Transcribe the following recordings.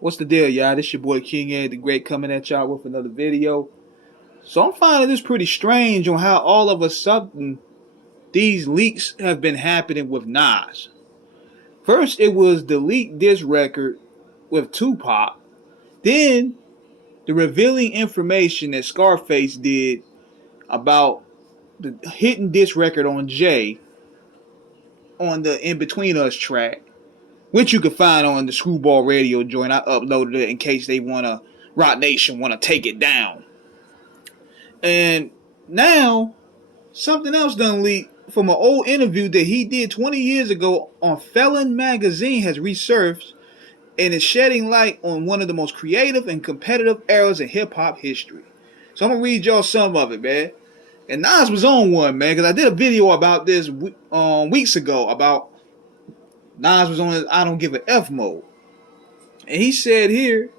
What's the deal, y'all? This your boy King Ed the Great coming at y'all with another video. So I'm finding this pretty strange on how all of a sudden these leaks have been happening with Nas. First it was the leaked diss record with Tupac. Then the revealing information that Scarface did about the hitting diss record on Jay on the In Between Us track, which you can find on the Screwball Radio joint. I uploaded it in case they Rock Nation wanna take it down. And now something else done leaked from an old interview that he did 20 years ago on Felon magazine has resurfaced and is shedding light on one of the most creative and competitive eras in hip-hop history. So I'm gonna read y'all some of it, man. And Nas was on one, man, because I did a video about this weeks ago about Nas was on his I don't give a F mode. And he said here,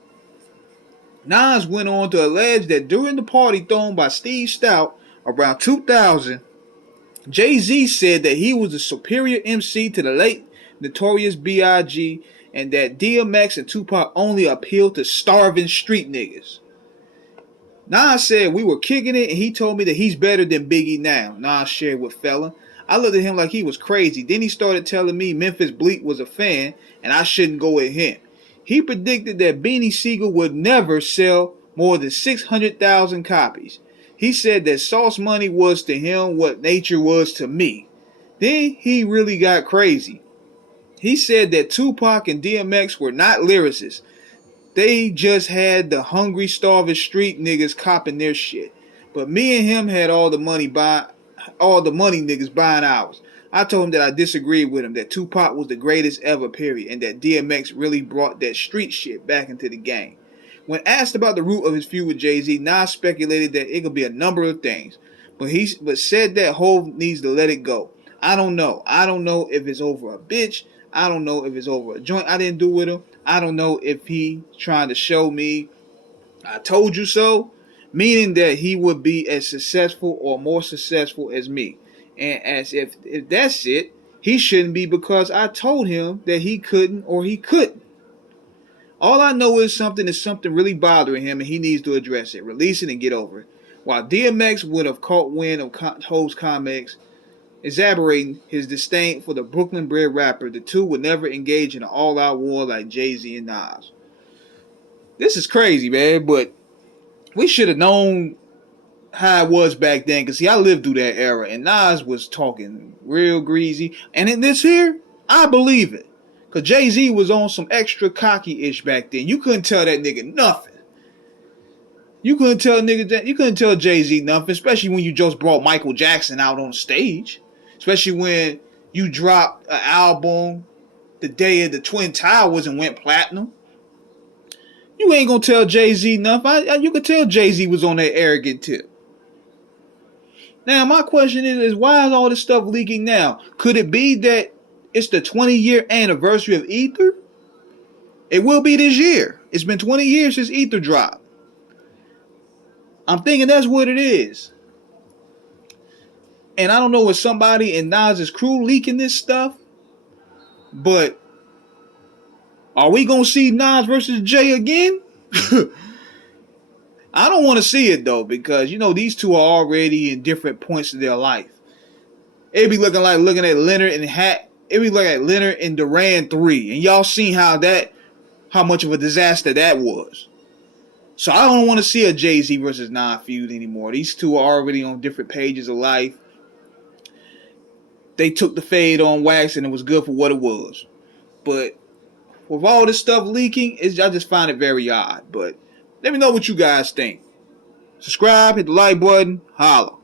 Nas went on to allege that during the party thrown by Steve Stout around 2000, JayZ said that he was a superior MC to the late Notorious B.I.G. and that DMX and Tupac only appealed to starving street niggas. Nas said we were kicking it and he told me that he's better than Biggie now, Nas shared with Felon. I looked at him like he was crazy. Then he started telling me Memphis Bleak was a fan and I shouldn't go with him. He predicted that Beanie Siegel would never sell more than 600,000 copies. He said that Sauce Money was to him what nature was to me. Then he really got crazy. He said that Tupac and DMX were not lyricists. They just had the hungry, starving street niggas copping their shit. But me and him had all the money niggas buying ours. I told him that I disagreed with him, that Tupac was the greatest ever, period, and that DMX really brought that street shit back into the game. When asked about the root of his feud with JayZ, Nas speculated that it could be a number of things, but said that Hov needs to let it go. I don't know. I don't know if it's over a bitch. I don't know if it's over a joint I didn't do with him. I don't know if he trying to show me I told you so, meaning that he would be as successful or more successful as me. And as if that's it, he shouldn't be because I told him that he couldn't or he couldn't. All I know is something really bothering him and he needs to address it, release it and get over it. While DMX would have caught wind of Hov's comments, exaggerating his disdain for the Brooklyn-bred rapper, the two would never engage in an all-out war like JayZ and Nas. This is crazy, man, but we should have known how it was back then, because see, I lived through that era, and Nas was talking real greasy, and in this here, I believe it, because JayZ was on some extra cocky-ish back then. You couldn't tell that nigga nothing. You couldn't tell JayZ nothing, especially when you just brought Michael Jackson out on stage, especially when you dropped an album the day of the Twin Towers and went platinum. You ain't gonna tell JayZ nothing. You could tell JayZ was on that arrogant tip. Now, my question is why is all this stuff leaking now? Could it be that it's the 20-year anniversary of Ether? It will be this year. It's been 20 years since Ether dropped. I'm thinking that's what it is. And I don't know if somebody in Nas's crew leaking this stuff, but are we going to see Nas versus Jay again? I don't want to see it, though, because, you know, these two are already in different points of their life. It'd be looking at Leonard and it'd be looking at Leonard and Duran 3. And y'all seen how much of a disaster that was. So I don't want to see a JayZ versus Nas feud anymore. These two are already on different pages of life. They took the fade on wax and it was good for what it was. But with all this stuff leaking, I just find it very odd. But let me know what you guys think. Subscribe, hit the like button, holla.